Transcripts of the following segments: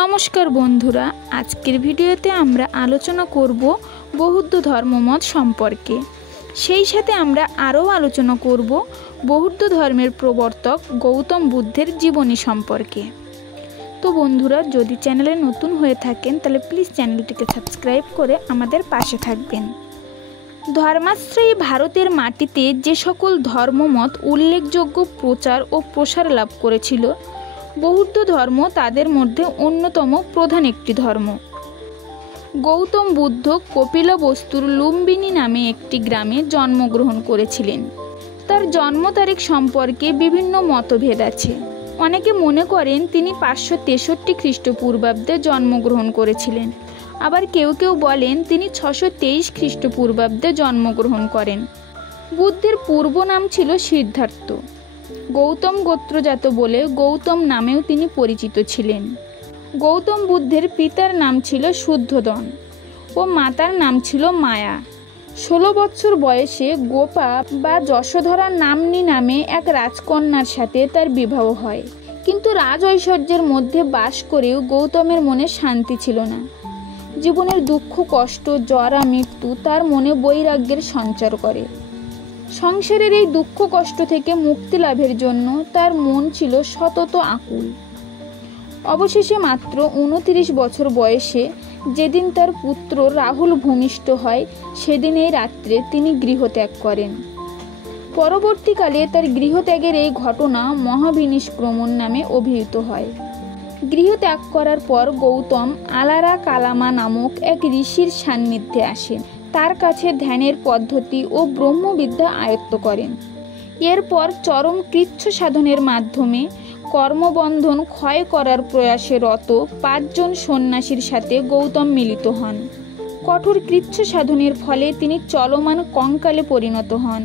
নমস্কার বন্ধুরা, আজকের ভিডিওতে আমরা আলোচনা করব বৌদ্ধ ধর্মমত সম্পর্কে। সেই সাথে আমরা আরও আলোচনা করব বৌদ্ধ ধর্মের প্রবর্তক গৌতম বুদ্ধের জীবনী সম্পর্কে। তো বন্ধুরা, যদি চ্যানেলে নতুন হয়ে থাকেন তাহলে প্লিজ চ্যানেলটিকে সাবস্ক্রাইব করে আমাদের পাশে থাকবেন। ধর্মাশ্রয়ী ভারতের মাটিতে যে সকল ধর্মমত উল্লেখযোগ্য প্রচার ও প্রসার লাভ করেছিল, বৌদ্ধ ধর্ম তাদের মধ্যে অন্যতম প্রধান একটি ধর্ম। গৌতম বুদ্ধ কপিলবস্তুর লুম্বিনী নামে একটি গ্রামে জন্মগ্রহণ করেছিলেন। তার জন্ম তারিখ সম্পর্কে বিভিন্ন মতভেদ আছে। অনেকে মনে করেন তিনি 563 খ্রিস্টপূর্বাব্দে জন্মগ্রহণ করেছিলেন, আবার কেউ কেউ বলেন তিনি 623 খ্রিস্টপূর্বাব্দে জন্মগ্রহণ করেন। বুদ্ধের পূর্ব নাম ছিল সিদ্ধার্থ। গৌতম গোত্রজাত বলে গৌতম নামেও তিনি পরিচিত ছিলেন। গৌতম বুদ্ধের পিতার নাম ছিল শুদ্ধোদন ও মাতার নাম ছিল মায়া। 16 বছর বয়সে গোপা বা যশোধরা নাম্নী নামে এক রাজকন্যার সাথে তার বিবাহ হয়। কিন্তু রাজ ঐশ্বর্যের মধ্যে বাস করেও গৌতমের মনে শান্তি ছিল না। জীবনের দুঃখ, কষ্ট, জরা, মৃত্যু তার মনে বৈরাগ্যের সঞ্চার করে। সংসারের এই দুঃখ কষ্ট থেকে মুক্তি লাভের জন্য তার মন ছিল সতত আকুল। অবশেষে মাত্র 29 বছর বয়সে যেদিন তার পুত্র রাহুল ভূমিষ্ঠ হয়, সেদিনেই রাত্রে তিনি গৃহত্যাগ করেন। পরবর্তীকালে তার গৃহত্যাগের এই ঘটনা মহাবিনিষ্ক্রমণ নামে অভিহিত হয়। গৃহত্যাগ করার পর গৌতম আলারা কালামা নামক এক ঋষির সান্নিধ্যে আসেন। তার কাছে ধ্যানের পদ্ধতি ও ব্রহ্মবিদ্যা আয়ত্ত করেন। এরপর চরম কৃচ্ছ সাধনের মাধ্যমে কর্মবন্ধন ক্ষয় করার প্রয়াসে রত 5 জন সন্ন্যাসীর সাথে গৌতম মিলিত হন। কঠোর কৃচ্ছ সাধনের ফলে তিনি চলমান কঙ্কালে পরিণত হন।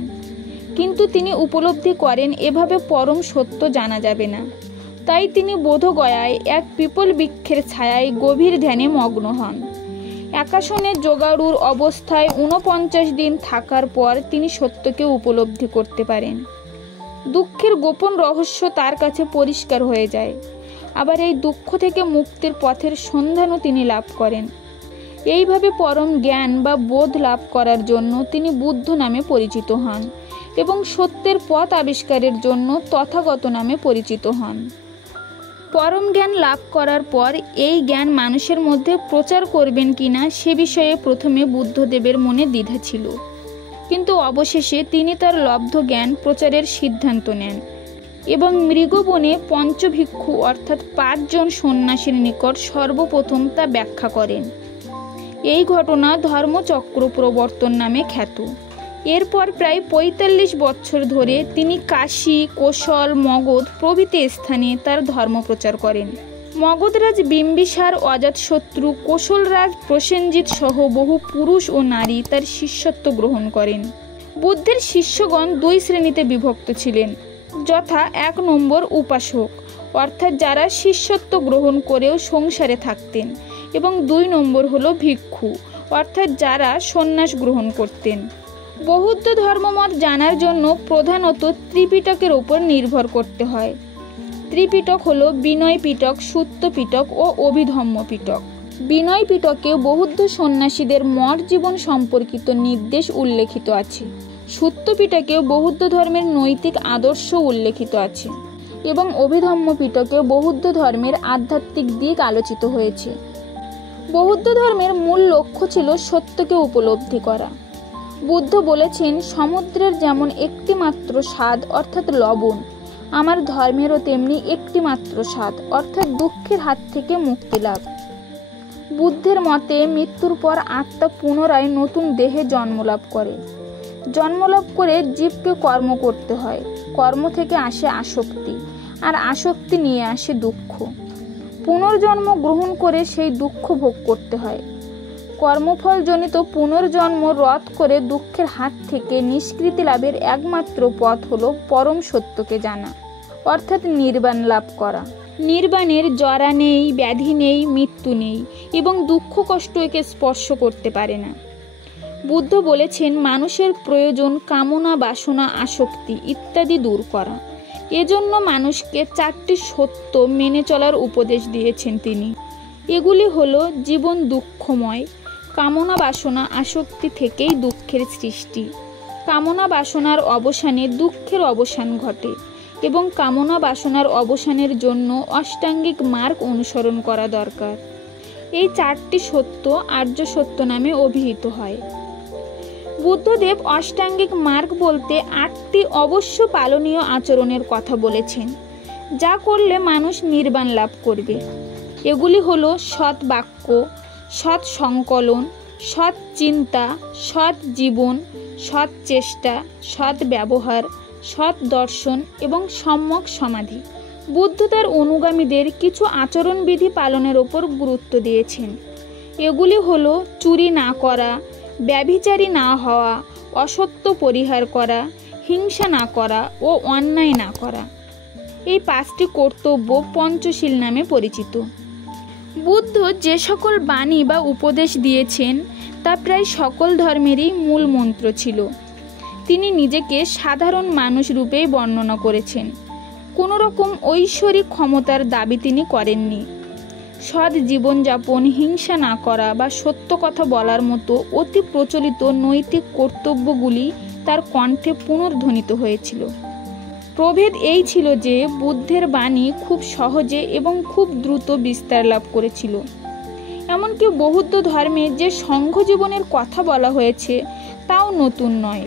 কিন্তু তিনি উপলব্ধি করেন এভাবে পরম সত্য জানা যাবে না। তাই তিনি বোধগয়ায় এক পিপল বৃক্ষের ছায়ায় গভীর ধ্যানে মগ্ন হন। একাসনে যোগাড়ুর অবস্থায় 49 দিন থাকার পর তিনি সত্যকে উপলব্ধি করতে পারেন। দুঃখের গোপন রহস্য তার কাছে পরিষ্কার হয়ে যায়। আবার এই দুঃখ থেকে মুক্তির পথের সন্ধানও তিনি লাভ করেন। এইভাবে পরম জ্ঞান বা বোধ লাভ করার জন্য তিনি বুদ্ধ নামে পরিচিত হন এবং সত্যের পথ আবিষ্কারের জন্য তথাগত নামে পরিচিত হন। পরম জ্ঞান লাভ করার পর এই জ্ঞান মানুষের মধ্যে প্রচার করবেন কিনা সে বিষয়ে প্রথমে বুদ্ধদেবের মনে দ্বিধা ছিল, কিন্তু অবশেষে তিনি তার লব্ধ জ্ঞান প্রচারের সিদ্ধান্ত নেন এবং মৃগবনে পঞ্চভিক্ষু অর্থাৎ 5 জন সন্ন্যাসীর নিকট সর্বপ্রথম তা ব্যাখ্যা করেন। এই ঘটনা ধর্মচক্র প্রবর্তন নামে খ্যাত। এরপর প্রায় 45 বছর ধরে তিনি কাশী, কোশল, মগধ প্রভৃতি স্থানে তার ধর্ম প্রচার করেন। মগধরাজ বিম্বিসার, অজাতশত্রু, কোশলরাজ প্রসেনজিৎ সহ বহু পুরুষ ও নারী তার শিষ্যত্ব গ্রহণ করেন। বুদ্ধের শিষ্যগণ 2 শ্রেণীতে বিভক্ত ছিলেন, যথা 1 নম্বর উপাসক অর্থাৎ যারা শিষ্যত্ব গ্রহণ করেও সংসারে থাকতেন, এবং 2 নম্বর হলো ভিক্ষু অর্থাৎ যারা সন্ন্যাস গ্রহণ করতেন। বৌদ্ধ ধর্মমত জানার জন্য প্রধানত ত্রিপিটকের উপর নির্ভর করতে হয়। ত্রিপিটক হলো বিনয় পিটক, সুত্ত পিটক ও অভিধম্ম পিটক। বিনয় পিটকে বৌদ্ধ সন্ন্যাসীদের মঠ জীবন সম্পর্কিত নির্দেশ উল্লেখিত আছে। সুত্ত পিটকে বৌদ্ধ ধর্মের নৈতিক আদর্শ উল্লেখিত আছে এবং অভিধম্ম পিটকে বৌদ্ধ ধর্মের আধ্যাত্মিক দিক আলোচিত হয়েছে। বৌদ্ধ ধর্মের মূল লক্ষ্য ছিল সত্যকে উপলব্ধি করা। বুদ্ধ বলেছেন, সমুদ্রের যেমন একটি মাত্র স্বাদ অর্থাৎ লবণ, আমার ধর্মেরও তেমনি একটি মাত্র স্বাদ অর্থাৎ দুঃখের হাত থেকে মুক্তি লাভ। বুদ্ধের মতে মৃত্যুর পর আত্মা পুনরায় নতুন দেহে জন্মলাভ করে। জন্মলাভ করে জীবকে কর্ম করতে হয়। কর্ম থেকে আসে আসক্তি, আর আসক্তি নিয়ে আসে দুঃখ। পুনর্জন্ম গ্রহণ করে সেই দুঃখ ভোগ করতে হয়। কর্মফলজনিত পুনর্জন্ম রদ করে দুঃখের হাত থেকে নিষ্কৃতি লাভের একমাত্র পথ হলো পরম সত্যকে জানা অর্থাৎ নির্বাণ লাভ করা। নির্বাণের জরা নেই, ব্যাধি নেই, মৃত্যু নেই এবং দুঃখ কষ্ট একে স্পর্শ করতে পারে না। বুদ্ধ বলেছেন, মানুষের প্রয়োজন কামনা, বাসনা, আসক্তি ইত্যাদি দূর করা। এজন্য মানুষকে 4টি সত্য মেনে চলার উপদেশ দিয়েছেন তিনি। এগুলি হলো জীবন দুঃখময়। কামনা বাসনা আসক্তি থেকেই দুঃখের সৃষ্টি। কামনা বাসনার অবসানে দুঃখের অবসান ঘটে এবং কামনা বাসনার অবসানের জন্য অষ্টাঙ্গিক মার্গ অনুসরণ করা দরকার। এই 4টি সত্য আর্য সত্য নামে অভিহিত হয়। বুদ্ধদেব অষ্টাঙ্গিক মার্গ বলতে 8টি অবশ্য পালনীয় আচরণের কথা বলেছেন, যা করলে মানুষ নির্বাণ লাভ করবে। এগুলি হলো সৎ বাক্য, সৎ সংকলন, সৎ চিন্তা, সৎ জীবন, সৎ চেষ্টা, সৎ ব্যবহার, সৎ দর্শন এবং সম্যক সমাধি। বুদ্ধ তার অনুগামীদের কিছু আচরণবিধি পালনের ওপর গুরুত্ব দিয়েছেন। এগুলি হলো চুরি না করা, ব্যভিচারী না হওয়া, অসত্য পরিহার করা, হিংসা না করা ও অন্যায় না করা। এই 5টি কর্তব্য পঞ্চশীল নামে পরিচিত। বুদ্ধ যে সকল বাণী বা উপদেশ দিয়েছেন তা প্রায় সকল ধর্মেরই মূল মন্ত্র ছিল। তিনি নিজেকে সাধারণ মানুষ রূপেই বর্ণনা করেছেন। কোনো রকম ঐশ্বরিক ক্ষমতার দাবি তিনি করেননি। সৎ জীবনযাপন, হিংসা না করা বা সত্য কথা বলার মতো অতি প্রচলিত নৈতিক কর্তব্যগুলি তার কণ্ঠে পুনর্ধ্বনিত হয়েছিল। প্রভেদ এই ছিল যে বুদ্ধের বাণী খুব সহজে এবং খুব দ্রুত বিস্তার লাভ করেছিল। এমনকি বৌদ্ধ ধর্মে যে সংঘ জীবনের কথা বলা হয়েছে তাও নতুন নয়।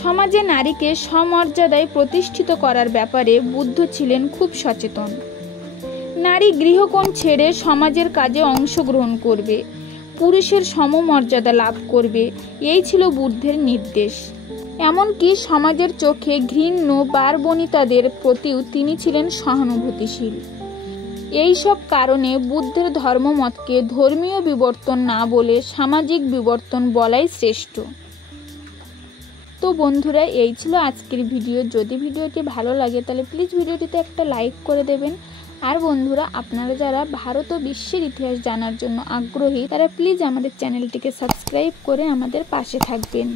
সমাজে নারীকে সমর্যাদায় প্রতিষ্ঠিত করার ব্যাপারে বুদ্ধ ছিলেন খুব সচেতন। নারী গৃহকোণ ছেড়ে সমাজের কাজে অংশগ্রহণ করবে, পুরুষের সমমর্যাদা লাভ করবে, এই ছিল বুদ্ধের নির্দেশ। এমনকি সমাজের চোখে ঘৃণ্য বারবনিতাদের প্রতিও তিনি ছিলেন সহানুভূতিশীল। এই সব কারণে বুদ্ধের ধর্মমতকে ধর্মীয় বিবর্তন না বলে সামাজিক বিবর্তন বলাই শ্রেষ্ঠ। তো বন্ধুরা, এই ছিল আজকের ভিডিও। যদি ভিডিওটি ভালো লাগে তাহলে প্লিজ ভিডিওটিতে একটা লাইক করে দেবেন। আর বন্ধুরা, আপনারা যারা ভারত ও বিশ্বের ইতিহাস জানার জন্য আগ্রহী তারা প্লিজ আমাদের চ্যানেলটিকে সাবস্ক্রাইব করে আমাদের পাশে থাকবেন।